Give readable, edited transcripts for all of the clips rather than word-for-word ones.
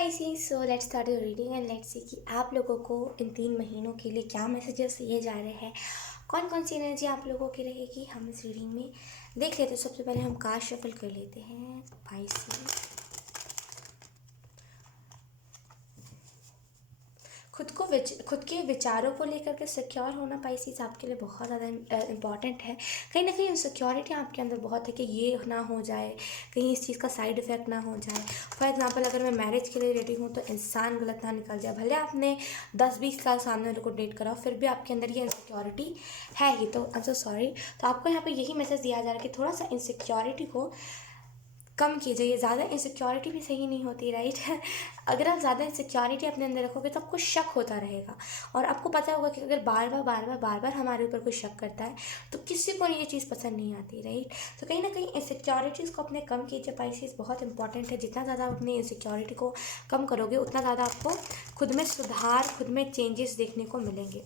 Pisces, so let's start your reading and let's see कि आप लोगों को इन 3 महीनों के लिए क्या मैसेजेस दिए जा रहे हैं, कौन कौन सी एनर्जी आप लोगों की रहेगी। हम इस रीडिंग में देख लेते हैं। सबसे पहले हम कार्ड शफल कर लेते हैं पाइसेस। खुद के विचारों को लेकर के सिक्योर होना पाइसेस आपके लिए बहुत ज़्यादा इम्पॉर्टेंट है। कहीं ना कहीं इनसिक्योरिटी आपके अंदर बहुत है कि ये ना हो जाए, कहीं इस चीज़ का साइड इफ़ेक्ट ना हो जाए। फॉर एग्जांपल, अगर मैं मैरिज के लिए रेडी हूँ तो इंसान गलत ना निकल जाए। भले आपने 10-20 साल सामने वाले को डेट करा, फिर भी आपके अंदर ये इनसिक्योरिटी है ही। तो आई एम सो सॉरी। तो आपको यहाँ पे यही मैसेज दिया जा रहा है कि थोड़ा सा इनसिक्योरिटी को कम कीजिए। ये ज़्यादा इनसिक्योरिटी भी सही नहीं होती, राइट। अगर आप ज़्यादा इनसिक्योरिटी अपने अंदर रखोगे तो आपको शक होता रहेगा। और आपको पता होगा कि अगर बार बार हमारे ऊपर कोई शक करता है तो किसी को ये चीज़ पसंद नहीं आती, राइट। तो कहीं ना कहीं इनसिक्योरिटीज़ को अपने कम कीजिए पाइसेस, बहुत इंपॉर्टेंट है। जितना ज़्यादा आप अपनी इनसिक्योरिटी को कम करोगे उतना ज़्यादा आपको खुद में सुधार, खुद में चेंजेस देखने को मिलेंगे।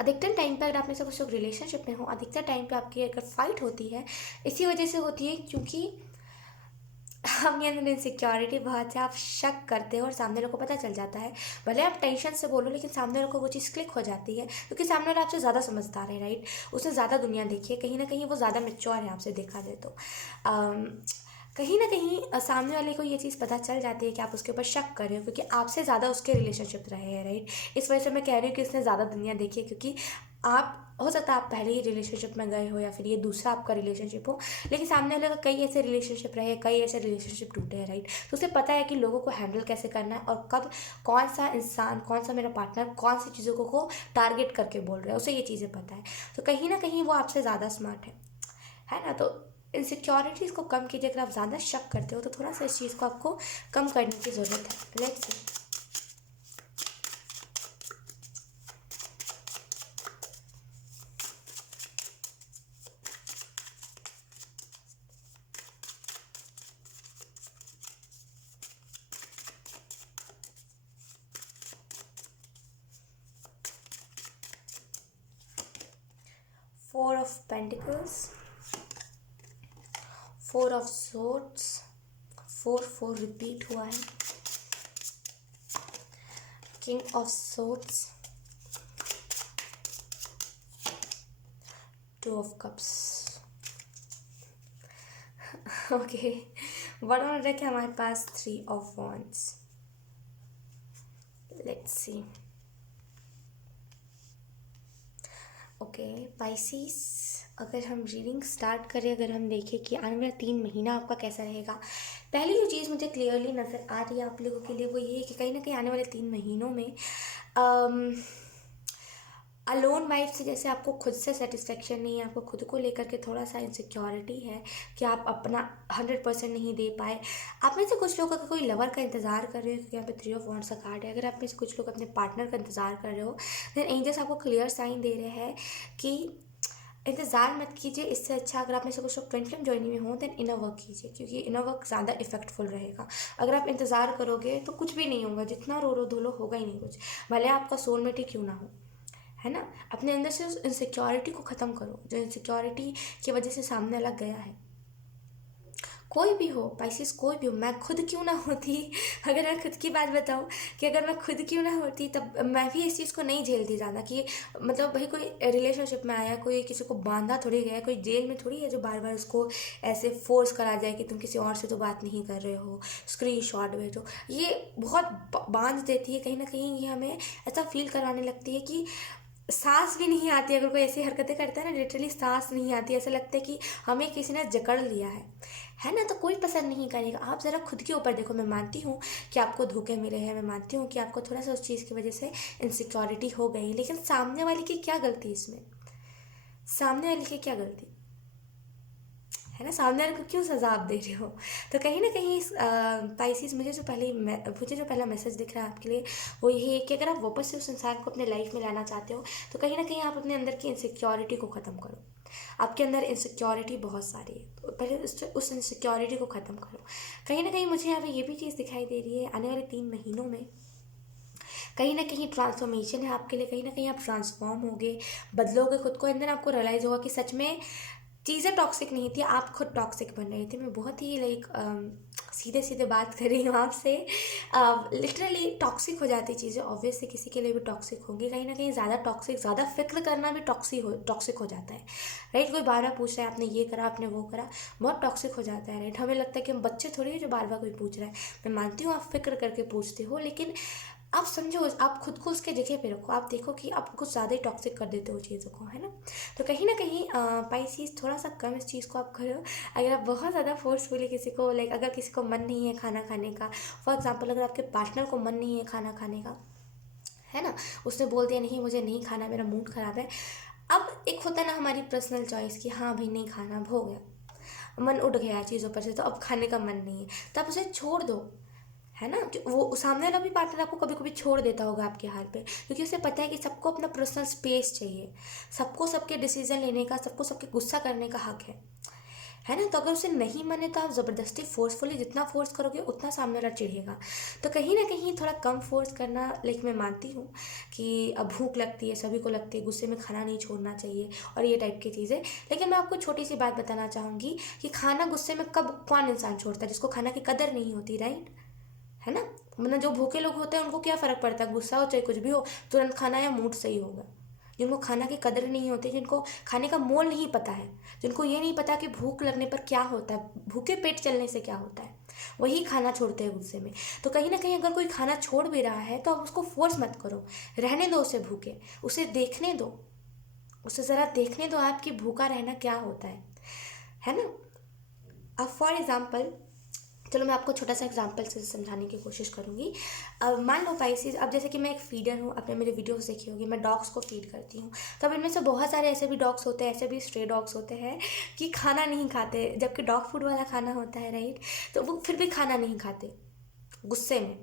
अधिकतर टाइम पे अगर आप में से कुछ लोग रिलेशनशिप में हो, अधिकतर टाइम पे आपकी अगर फाइट होती है इसी वजह से होती है क्योंकि आपके अंदर इनसिक्योरिटी बहुत है। आप शक करते हो और सामने वाले को पता चल जाता है। भले आप टेंशन से बोलो लेकिन सामने वाले को वो चीज़ क्लिक हो जाती है क्योंकि सामने वाला आपसे ज़्यादा समझदार है, राइट। उसने ज़्यादा दुनिया देखी है, कहीं ना कहीं वो ज़्यादा मेच्योर है आपसे देखा जाए तो। कहीं ना कहीं सामने वाले को ये चीज़ पता चल जाती है कि आप उसके ऊपर शक कर रहे हो क्योंकि आपसे ज़्यादा उसके रिलेशनशिप रहे हैं, राइट। इस वजह से मैं कह रही हूँ कि उसने ज़्यादा दुनिया देखी है क्योंकि आप हो सकता है आप पहले ही रिलेशनशिप में गए हो या फिर ये दूसरा आपका रिलेशनशिप हो, लेकिन सामने वाले का कई ऐसे रिलेशनशिप रहे, कई ऐसे रिलेशनशिप टूटे हैं, राइट। तो उसे पता है कि लोगों को हैंडल कैसे करना है और कब कौन सा इंसान, कौन सा मेरा पार्टनर कौन सी चीज़ों को टारगेट करके बोल रहा है, उसे ये चीज़ें पता है। तो कहीं ना कहीं वो आपसे ज़्यादा स्मार्ट है ना। तो इनसिक्योरिटीज़ को कम कीजिए। अगर आप ज़्यादा शक करते हो तो थोड़ा सा इस चीज़ को आपको कम करने की ज़रूरत है। Let's see. 4 of Pentacles, 4 of Swords, 4 repeat हुआ है। King of Swords, 2 of Cups। Okay, बड़ा ऑर्डर है कि हमारे पास 3 of Wands। Let's see. Okay Pisces, अगर हम रीडिंग स्टार्ट करें, अगर हम देखें कि आने वाला 3 महीना आपका कैसा रहेगा, पहली जो चीज़ मुझे क्लियरली नज़र आ रही है आप लोगों के लिए वो ये है कि कहीं ना कहीं आने वाले 3 महीनों में अलोन वाइफ से जैसे आपको खुद से सेटिस्फेक्शन नहीं है, आपको खुद को लेकर के थोड़ा सा इनसिक्योरिटी है कि आप अपना 100% नहीं दे पाए। आप में से कुछ लोग अगर कोई लवर का इंतज़ार कर रहे हो क्योंकि यहाँ पे 3 of Wands का कार्ड है, अगर आप में से कुछ लोग अपने पार्टनर का इंतज़ार कर रहे हो, देन एंजल्स आपको क्लियर साइन दे रहे हैं कि इंतज़ार मत कीजिए। इससे अच्छा अगर आप में से कुछ लोग ट्विन फ्लेम जर्नी में हो देन इनर वर्क कीजिए क्योंकि इनर वर्क ज़्यादा इफेक्टफुल रहेगा। अगर आप इंतज़ार करोगे तो कुछ भी नहीं होगा, जितना रो रो धोलो होगा ही नहीं कुछ, भले आपका सोलमेट ही क्यों ना हो, है ना। अपने अंदर से उस इनसिक्योरिटी को ख़त्म करो जो इनसिक्योरिटी की वजह से सामने अलग गया है। कोई भी हो पाइसेस, कोई भी हो, मैं खुद क्यों ना होती, अगर मैं खुद की बात बताऊं कि अगर मैं खुद क्यों ना होती तब मैं भी इस चीज़ को नहीं झेलती ज़्यादा कि मतलब भाई कोई रिलेशनशिप में आया, कोई किसी को बांधा थोड़ी गया, कोई जेल में थोड़ी है जो बार बार उसको ऐसे फोर्स करा जाए कि तुम किसी और से तो बात नहीं कर रहे हो, स्क्रीन शॉट भेजो। ये बहुत बांध देती है, कहीं ना कहीं ये हमें ऐसा फील करवाने लगती है कि सांस भी नहीं आती। अगर कोई ऐसी हरकतें करता है ना, लिटरली सांस नहीं आती, ऐसा लगता है कि हमें किसी ने जकड़ लिया है ना। तो कोई पसंद नहीं करेगा। आप ज़रा खुद के ऊपर देखो। मैं मानती हूँ कि आपको धोखे मिले हैं, मैं मानती हूँ कि आपको थोड़ा सा उस चीज़ की वजह से इनसिक्योरिटी हो गई, लेकिन सामने वाले की क्या गलती इसमें, सामने वाले की क्या गलती है ना, सामने वाले को क्यों सजा आप दे रहे हो। तो कहीं ना कहीं पाइसेस, मुझे जो पहला मैसेज दिख रहा है आपके लिए वो यही है कि अगर आप वापस से उस इंसान को अपने लाइफ में लाना चाहते हो तो कहीं ना कहीं आप अपने अंदर की इनसिक्योरिटी को ख़त्म करो। आपके अंदर इनसिक्योरिटी बहुत सारी है, तो पहले उस इनसिक्योरिटी को ख़त्म करो। कहीं ना कहीं मुझे यहाँ पे ये भी चीज़ दिखाई दे रही है आने वाले 3 महीनों में कहीं ना कहीं ट्रांसफॉर्मेशन है आपके लिए। कहीं ना कहीं आप ट्रांसफॉर्म होगे, बदलोगे खुद को, एंड देन आपको रियलाइज़ होगा कि सच में चीज़ें टॉक्सिक नहीं थी, आप खुद टॉक्सिक बन रही थी। मैं बहुत ही सीधे सीधे बात कर रही हूँ आपसे। लिटरली टॉक्सिक हो जाती चीज़ें, ऑब्वियसली किसी के लिए भी टॉक्सिक होगी, कहीं ना कहीं ज़्यादा टॉक्सिक, ज़्यादा फिक्र करना भी टॉक्सिक हो जाता है, राइट। कोई बार बार पूछ रहा है आपने ये करा, आपने वो करा, बहुत टॉक्सिक हो जाता है, राइट। हमें लगता है कि हम बच्चे थोड़ी है जो बार बार कोई पूछ रहा है। मैं मानती हूँ आप फिक्र करके पूछते हो, लेकिन आप समझो, आप खुद को उसके जगह पे रखो, आप देखो कि आप कुछ ज़्यादा ही टॉक्सिक कर देते हो चीज़ों को, है ना। तो कहीं ना कहीं पाइसेस थोड़ा सा कम इस चीज़ को आप करो। अगर आप बहुत ज़्यादा फोर्सफुली किसी को, लाइक अगर किसी को मन नहीं है खाना खाने का, फॉर एग्जाम्पल अगर आपके पार्टनर को मन नहीं है खाना खाने का, है ना, उसने बोल दिया नहीं मुझे नहीं खाना, मेरा मूड ख़राब है। अब एक होता है ना हमारी पर्सनल चॉइस कि हाँ भाई नहीं खाना, अब हो गया, मन उठ गया चीज़ों पर से, तो अब खाने का मन नहीं है, तो आप उसे छोड़ दो, है ना। कि वो सामने वाला भी पार्टनर आपको कभी कभी छोड़ देता होगा आपके हाल पे, क्योंकि उसे पता है कि सबको अपना पर्सनल स्पेस चाहिए, सबको सबके डिसीजन लेने का, सबको सबके गुस्सा करने का हक है ना। तो अगर उसे नहीं माने तो आप ज़बरदस्ती फोर्सफुली जितना फोर्स करोगे उतना सामने वाला चिढ़ेगा। तो कहीं ना कहीं थोड़ा कम फोर्स करना, लाइक मैं मानती हूँ कि अब भूख लगती है, सभी को लगती है, गुस्से में खाना नहीं छोड़ना चाहिए और ये टाइप की चीज़ें। लेकिन मैं आपको छोटी सी बात बताना चाहूँगी कि खाना गुस्से में कब कौन इंसान छोड़ता है, जिसको खाना की कदर नहीं होती, राइट, है ना। मतलब जो भूखे लोग होते हैं उनको क्या फ़र्क पड़ता है, गुस्सा हो चाहे कुछ भी हो, तुरंत खाना या मूड सही होगा। जिनको खाना की कदर नहीं होती, जिनको खाने का मोल नहीं पता है, जिनको ये नहीं पता कि भूख लगने पर क्या होता है, भूखे पेट चलने से क्या होता है, वही खाना छोड़ते हैं गुस्से में। तो कहीं ना कहीं अगर कोई खाना छोड़ भी रहा है तो आप उसको फोर्स मत करो, रहने दो उसे भूखे, उसे देखने दो, उसे ज़रा देखने दो आपकी भूखा रहना क्या होता है ना। अब फॉर एग्ज़ाम्पल, चलो मैं आपको छोटा सा एग्जांपल से समझाने की कोशिश करूँगी। अब मान लो पाइसेस, अब जैसे कि मैं एक फीडर हूँ, आपने मेरे वीडियोस देखी होगी, मैं डॉग्स को फीड करती हूँ। तो अब इनमें से बहुत सारे ऐसे भी डॉग्स होते हैं, ऐसे भी स्ट्रे डॉग्स होते हैं कि खाना नहीं खाते, जबकि डॉग फूड वाला खाना होता है, राइट। तो वो फिर भी खाना नहीं खाते गुस्से में।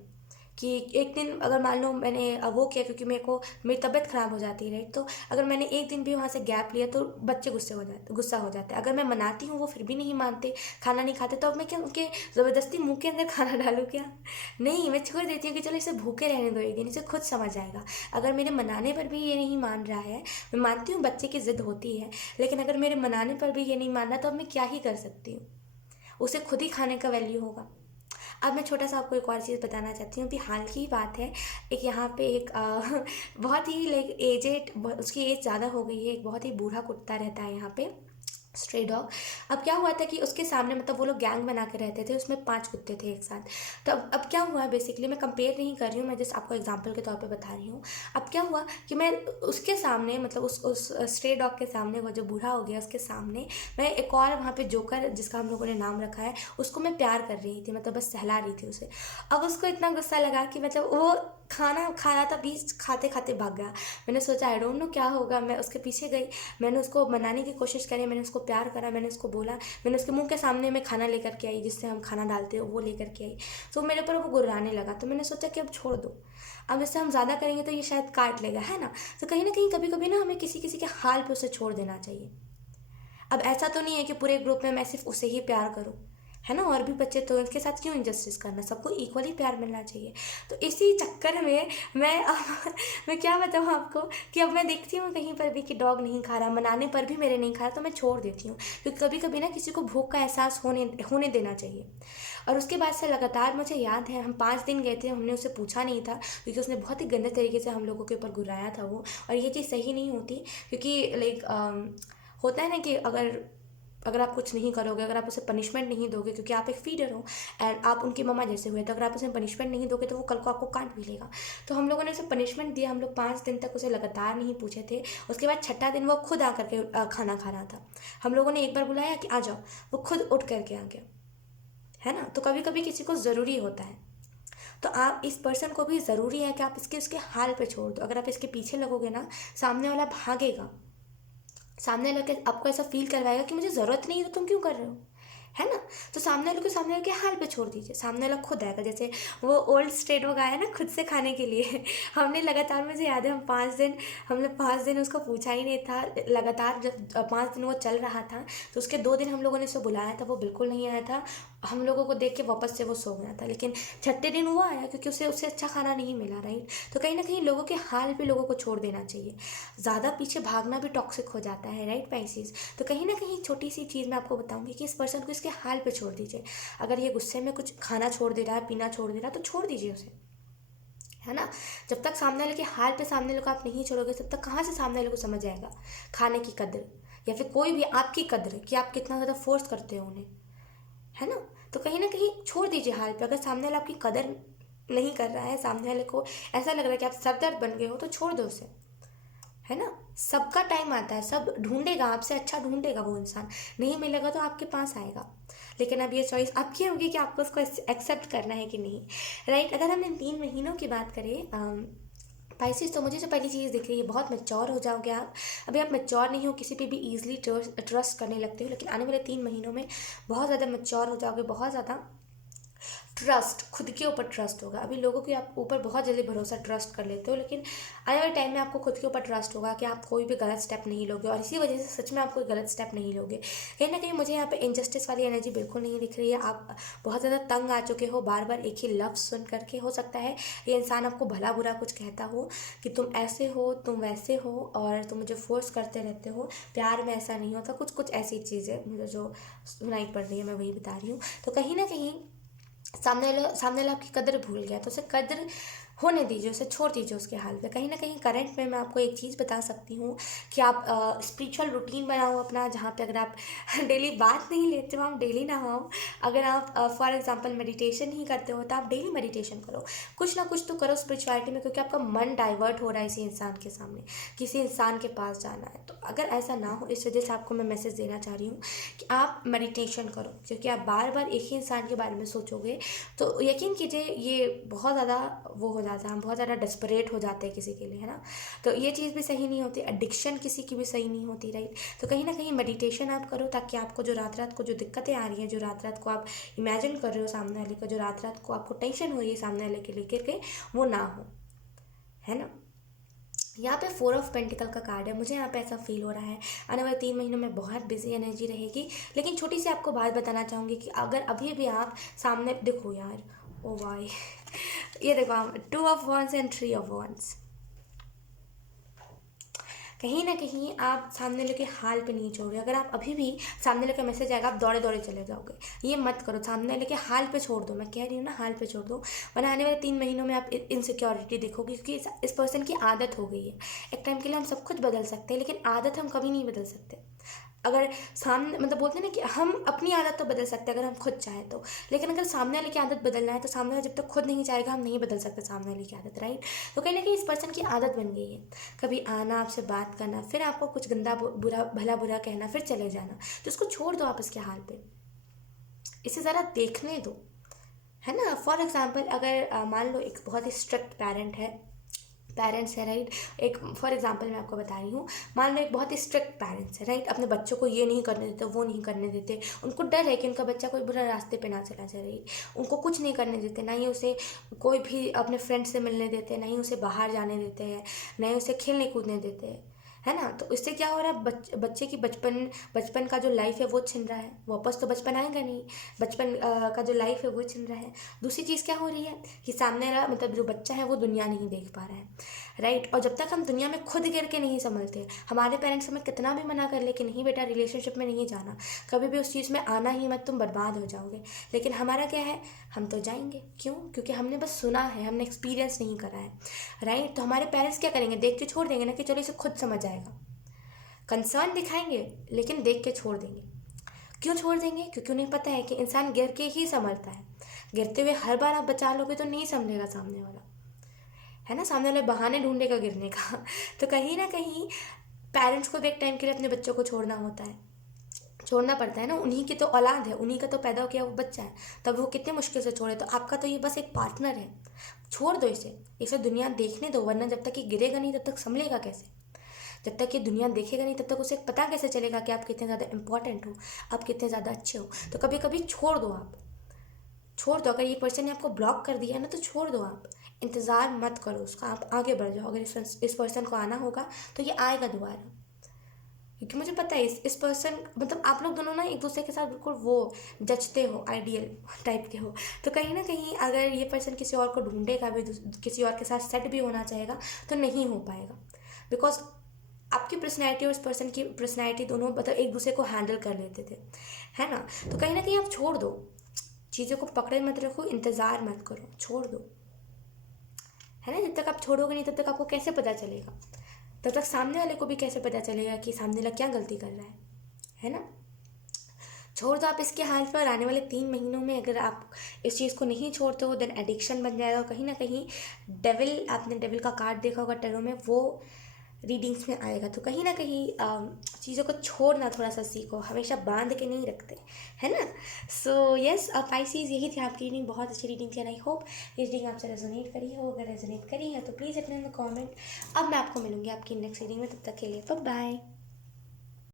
कि एक दिन अगर मान लो मैंने वो किया, क्योंकि मेरे को मेरी तबीयत ख़राब हो जाती है, राइट। तो अगर मैंने एक दिन भी वहाँ से गैप लिया तो बच्चे गुस्सा हो जाते हैं। अगर मैं मनाती हूँ वो फिर भी नहीं मानते, खाना नहीं खाते, तो अब मैं क्या उनके ज़बरदस्ती मुंह के अंदर खाना डालूँ क्या? नहीं, मैं छोड़ देती हूँ कि चलो इसे भूखे रहने दो एक दिन, इसे खुद समझ आएगा। अगर मेरे मनाने पर भी ये नहीं मान रहा है, मैं मानती हूँ बच्चे की ज़िद होती है, लेकिन अगर मेरे मनाने पर भी ये नहीं मान रहा तो अब मैं क्या ही कर सकती हूँ, उसे खुद ही खाने का वैल्यू होगा। अब मैं छोटा सा आपको एक और चीज़ बताना चाहती हूँ कि हाल की ही बात है। एक यहाँ पे एक बहुत ही लाइक एजेड, उसकी एज ज़्यादा हो गई है, एक बहुत ही बूढ़ा कुत्ता रहता है यहाँ पे, स्ट्रे डॉग। अब क्या हुआ था कि उसके सामने, मतलब वो लोग गैंग बना के रहते थे, उसमें 5 कुत्ते थे एक साथ। तो अब क्या हुआ, बेसिकली मैं कंपेयर नहीं कर रही हूँ, मैं जस्ट आपको एग्जांपल के तौर पे बता रही हूँ। अब क्या हुआ कि मैं उसके सामने, मतलब उस स्ट्रे डॉग के सामने, वो जो बूढ़ा हो गया उसके सामने, मैं एक और वहाँ पे जोकर, जिसका हम लोगों ने नाम रखा है, उसको मैं प्यार कर रही थी, मतलब बस सहला रही थी उसे। अब उसको इतना गुस्सा लगा कि मतलब वो खाना खा रहा था, बीच खाते खाते भाग गया। मैंने सोचा आई डोंट नो क्या होगा, मैं उसके पीछे गई, मैंने उसको मनाने की कोशिश करी, मैंने उसको प्यार करा, मैंने उसको बोला, मैंने उसके मुंह के सामने में खाना लेकर के आई, जिससे हम खाना डालते हो वो लेकर के आई। तो मेरे ऊपर वो गुर्राने लगा, तो मैंने सोचा कि अब छोड़ दो, अब इससे हम ज़्यादा करेंगे तो ये शायद काट लेगा, है ना। तो कहीं ना कहीं कभी कभी ना हमें किसी किसी के हाल पे उसे छोड़ देना चाहिए। अब ऐसा तो नहीं है कि पूरे ग्रुप में मैं सिर्फ उसे ही प्यार करूँ, है ना, और भी बच्चे, तो इनके साथ क्यों इनजस्टिस करना, सबको इक्वली प्यार मिलना चाहिए। तो इसी चक्कर में मैं अब मैं क्या बताऊँ आपको कि अब मैं देखती हूँ कहीं पर भी कि डॉग नहीं खा रहा, मनाने पर भी मेरे नहीं खा रहा, तो मैं छोड़ देती हूँ, क्योंकि कभी कभी ना किसी को भूख का एहसास होने होने देना चाहिए। और उसके बाद से लगातार, मुझे याद है हम 5 दिन गए थे, हमने उससे पूछा नहीं था, क्योंकि उसने बहुत ही गंदे तरीके से हम लोगों के ऊपर गुर्राया था वो। और ये चीज़ सही नहीं होती, क्योंकि लाइक होता है ना कि अगर अगर आप कुछ नहीं करोगे, अगर आप उसे पनिशमेंट नहीं दोगे, क्योंकि आप एक फीडर हो एंड आप उनकी मम्मा जैसे हुए, तो अगर आप उसे पनिशमेंट नहीं दोगे तो वो कल को आपको काट भी लेगा। तो हम लोगों ने उसे पनिशमेंट दिया, हम लोग 5 दिन तक उसे लगातार नहीं पूछे थे। उसके बाद छठा दिन वो खुद आकर के खाना खा रहा था। हम लोगों ने एक बार बुलाया कि आ जाओ, वो खुद उठ करके आ गया, है ना। तो कभी कभी किसी को ज़रूरी होता है, तो आप इस पर्सन को भी ज़रूरी है कि आप इसके उसके हाल पे छोड़ दो। अगर आप इसके पीछे लगोगे ना, सामने वाला भागेगा, सामने वाला आपको ऐसा फील करवाएगा कि मुझे ज़रूरत नहीं है तो तुम क्यों कर रहे हो, है ना। तो सामने वाले के हाल पे छोड़ दीजिए, सामने वाला खुद आएगा। जैसे वो ओल्ड स्टेट हो गया है ना, खुद से खाने के लिए हमने लगातार, मुझे याद है हमने 5 दिन उसको पूछा ही नहीं था। लगातार जब 5 दिन वो चल रहा था, तो उसके 2 दिन हम लोगों ने उसे बुलाया था, वो बिल्कुल नहीं आया था। हम लोगों को देख के वापस से वो सो गया था, लेकिन छठे दिन वो आया क्योंकि उसे उससे अच्छा खाना नहीं मिला, राइट। तो कहीं ना कहीं लोगों के हाल पे लोगों को छोड़ देना चाहिए। ज़्यादा पीछे भागना भी टॉक्सिक हो जाता है, राइट पाइसेस। तो कहीं ना कहीं छोटी सी चीज़ मैं आपको बताऊंगी कि इस पर्सन को इसके हाल पे छोड़ दीजिए। अगर ये गुस्से में कुछ खाना छोड़ दे रहा है, पीना छोड़ दे रहा है, तो छोड़ दीजिए उसे, है ना। जब तक सामने वाले के हाल पे सामने वाले को आप नहीं छोड़ोगे, तब तक कहाँ से सामने वाले को समझ आएगा खाने की कदर, या फिर कोई भी आपकी कदर कि आप कितना ज़्यादा फोर्स करते हो उन्हें, है ना। तो कहीं ना कहीं छोड़ दीजिए हाल पे। अगर सामने वाला आपकी कदर नहीं कर रहा है, सामने वाले को ऐसा लग रहा है कि आप सरदर्द बन गए हो, तो छोड़ दो उसे, है ना। सबका टाइम आता है, सब ढूंढेगा, आपसे अच्छा ढूंढेगा वो इंसान। नहीं मिलेगा तो आपके पास आएगा, लेकिन अब ये चॉइस आपकी होगी कि आपको उसको एक्सेप्ट करना है कि नहीं, राइट। अगर हम इन 3 महीनों की बात करें पाइसेस, तो मुझे जो पहली चीज़ दिख रही है, बहुत मैच्योर हो जाओगे आप। अभी आप मैच्योर नहीं हो, किसी पे भी ईजिली ट्रस्ट करने लगते हो, लेकिन आने वाले 3 महीनों में बहुत ज़्यादा मैच्योर हो जाओगे, बहुत ज़्यादा ट्रस्ट, खुद के ऊपर ट्रस्ट होगा। अभी लोगों के आप ऊपर बहुत जल्दी भरोसा ट्रस्ट कर लेते हो, लेकिन आने वाले टाइम में आपको खुद के ऊपर ट्रस्ट होगा कि आप कोई भी गलत स्टेप नहीं लोगे, और इसी वजह से सच में आप कोई गलत स्टेप नहीं लोगे। कहीं ना कहीं मुझे यहाँ पे इनजस्टिस वाली एनर्जी बिल्कुल नहीं दिख रही है। आप बहुत ज़्यादा तंग आ चुके हो बार बार एक ही लफ्ज़ सुन करके। हो सकता है ये इंसान आपको भला बुरा कुछ कहता हो कि तुम ऐसे हो, तुम वैसे हो, और तुम मुझे फोर्स करते रहते हो, प्यार में ऐसा नहीं होता, कुछ कुछ ऐसी चीज़ें मुझे जो सुनाई पड़ रही है, मैं वही बता रही हूँ। तो कहीं ना कहीं सामने वाला आपकी कदर भूल गया, तो उसे कदर होने दीजिए, उसे छोड़ दीजिए उसके हाल पे। कहीं ना कहीं करंट में मैं आपको एक चीज़ बता सकती हूँ कि आप स्पिरिचुअल रूटीन बनाओ अपना, जहाँ पे अगर आप डेली बात नहीं लेते हो, आप डेली नहाओ। अगर आप फॉर एग्जांपल मेडिटेशन ही करते हो, तो आप डेली मेडिटेशन करो, कुछ ना कुछ तो करो स्पिरिचुअलिटी में, क्योंकि आपका मन डाइवर्ट हो रहा है इसी इंसान के सामने, किसी इंसान के पास जाना है। तो अगर ऐसा ना हो, इस वजह से आपको मैं मैसेज देना चाह रही हूँ कि आप मेडिटेशन करो, क्योंकि आप बार बार एक ही इंसान के बारे में सोचोगे तो यकीन कीजिए ये बहुत ज़्यादा वो हो जाता है, हम बहुत ज़्यादा डेस्परेट हो जाते हैं किसी के लिए, है ना। तो ये चीज़ भी सही नहीं होती, एडिक्शन किसी की भी सही नहीं होती, राइट। तो कहीं ना कहीं मेडिटेशन आप करो, ताकि आपको जो रात रात को जो दिक्कतें आ रही हैं, जो रात रात को आप इमेजिन कर रहे हो सामने वाले का, जो रात रात को आपको टेंशन हो रही है सामने वाले के लेकर के, वो ना हो, है ना। यहाँ पे 4 ऑफ पेंटिकल का कार्ड है, मुझे यहाँ पे ऐसा फील हो रहा है आने वाले 3 महीनों में बहुत बिजी एनर्जी रहेगी। लेकिन छोटी सी आपको बात बताना चाहूँगी कि अगर अभी भी आप सामने देखो यार, ओ भाई ये देखो, आप 2 of once and 3 of once, कहीं ना कहीं आप सामने वाले के हाल पे नहीं छोड़ रहे। अगर आप अभी भी सामने वाले का मैसेज आएगा, आप दौड़े दौड़े चले जाओगे, ये मत करो। सामने वाले के हाल पे छोड़ दो, मैं कह रही हूँ ना, हाल पे छोड़ दो, वरना आने वाले 3 महीनों में आप इनसिक्योरिटी देखोगे, क्योंकि इस पर्सन की आदत हो गई है। एक टाइम के लिए हम सब कुछ बदल सकते हैं, लेकिन आदत हम कभी नहीं बदल सकते। अगर सामने मतलब बोलते हैं ना कि हम अपनी आदत तो बदल सकते हैं अगर हम खुद चाहें तो, लेकिन अगर सामने वाले की आदत बदलना है, तो सामने वाला जब तक खुद नहीं चाहेगा, हम नहीं बदल सकते सामने वाले की आदत, राइट। तो कहीं ना कहीं इस पर्सन की आदत बन गई है, कभी आना, आपसे बात करना, फिर आपको कुछ गंदा बुरा भला बुरा कहना, फिर चले जाना। तो उसको छोड़ दो आप इसके हाल पे, इसे ज़रा देखने दो, है ना। फॉर एग्जाम्पल अगर मान लो एक बहुत ही स्ट्रिक्ट पेरेंट्स है, राइट। एक फॉर एग्जांपल मैं आपको बता रही हूँ, मान लो एक बहुत ही स्ट्रिक्ट पेरेंट्स है, राइट। अपने बच्चों को ये नहीं करने देते, वो नहीं करने देते, उनको डर है कि उनका बच्चा कोई बुरा रास्ते पे ना चला जाए, राइट। उनको कुछ नहीं करने देते, ना ही उसे कोई भी अपने फ्रेंड से मिलने देते, ना ही उसे बाहर जाने देते हैं, ना ही उसे खेलने कूदने देते हैं, है ना। तो इससे क्या हो रहा है, बच्चे की बचपन का जो लाइफ है वो छिन रहा है, वापस तो बचपन आएगा नहीं, बचपन का जो लाइफ है वो छिन रहा है। दूसरी चीज़ क्या हो रही है कि सामने वाला मतलब जो बच्चा है वो दुनिया नहीं देख पा रहा है, राइट। और जब तक हम दुनिया में खुद गिर के नहीं संभलते, हमारे पेरेंट्स हमें कितना भी मना कर ले कि नहीं बेटा रिलेशनशिप में नहीं जाना, कभी भी उस चीज़ में आना ही मत, तुम बर्बाद हो जाओगे, लेकिन हमारा क्या है, हम तो जाएंगे। क्यों? क्योंकि हमने बस सुना है, हमने एक्सपीरियंस नहीं करा है, राइट। तो हमारे पेरेंट्स क्या करेंगे, देख के छोड़ देंगे ना कि चलो इसे खुद समझ जाएगा, कंसर्न दिखाएंगे लेकिन देख के छोड़ देंगे। क्यों छोड़ देंगे? क्योंकि उन्हें पता है कि इंसान गिर के ही संभलता है, गिरते हुए हर बार आप बचा लोगे तो नहीं समझेगा सामने वाला, है ना। सामने वाले बहाने ढूंढेगा गिरने का तो कहीं ना कहीं पेरेंट्स को भी एक टाइम के लिए अपने बच्चों को छोड़ना होता है, छोड़ना पड़ता है ना। उन्हीं की तो औलाद है, उन्हीं का तो पैदा किया वो बच्चा है, तब वो कितने मुश्किल से छोड़े। तो आपका तो ये बस एक पार्टनर है, छोड़ दो इसे, इसे दुनिया देखने दो, वरना जब तक ये गिरेगा नहीं तब तक संभलेगा कैसे। जब तक ये दुनिया देखेगा नहीं तब तक उसे पता कैसे चलेगा कि आप कितने ज़्यादा इंपॉर्टेंट हो, आप कितने ज़्यादा अच्छे हो। तो कभी कभी छोड़ दो, आप छोड़ दो। अगर ये पर्सन ने आपको ब्लॉक कर दिया ना, तो छोड़ दो आप, इंतज़ार मत करो उसका, आप आगे बढ़ जाओ। अगर इस पर्सन को आना होगा तो ये आएगा दोबारा, क्योंकि मुझे पता है इस पर्सन, मतलब आप लोग दोनों ना एक दूसरे के साथ बिल्कुल वो जचते हो, आइडियल टाइप के हो। तो कहीं ना कहीं अगर ये पर्सन किसी और को ढूंढेगा भी, किसी और के साथ सेट भी होना चाहेगा, तो नहीं हो पाएगा। बिकॉज आपकी पर्सनैलिटी और उस पर्सन की पर्सनैलिटी दोनों मतलब एक दूसरे को हैंडल कर लेते थे, है ना। तो कहीं ना कहीं आप छोड़ दो, चीज़ों को पकड़े मत रखो, इंतज़ार मत करो, छोड़ दो, है ना। जब तक आप छोड़ोगे नहीं तब तक आपको कैसे पता चलेगा, तब तक सामने वाले को भी कैसे पता चलेगा कि सामने वाला क्या गलती कर रहा है ना। छोड़ दो आप इसके हाल पर। आने वाले 3 महीनों में अगर आप इस चीज़ को नहीं छोड़ते हो, देन एडिक्शन बन जाएगा। कहीं ना कहीं डेविल, आपने डेविल का कार्ड देखा होगा टैरो में, वो रीडिंग्स में आएगा। तो कहीं ना कहीं चीज़ों को छोड़ना थोड़ा सा सीखो, हमेशा बांध के नहीं रखते, है ना। सो यस, पाइसीज, यही थी आपकी रीडिंग। बहुत अच्छी रीडिंग थी एंड आई होप ये रीडिंग आपसे रेजोनेट करी हो। अगर रेजोनेट करी है तो प्लीज़ अपने इन द कॉमेंट। अब मैं आपको मिलूंगी आपकी नेक्स्ट रीडिंग में, तब तक के लिए बाय बाय।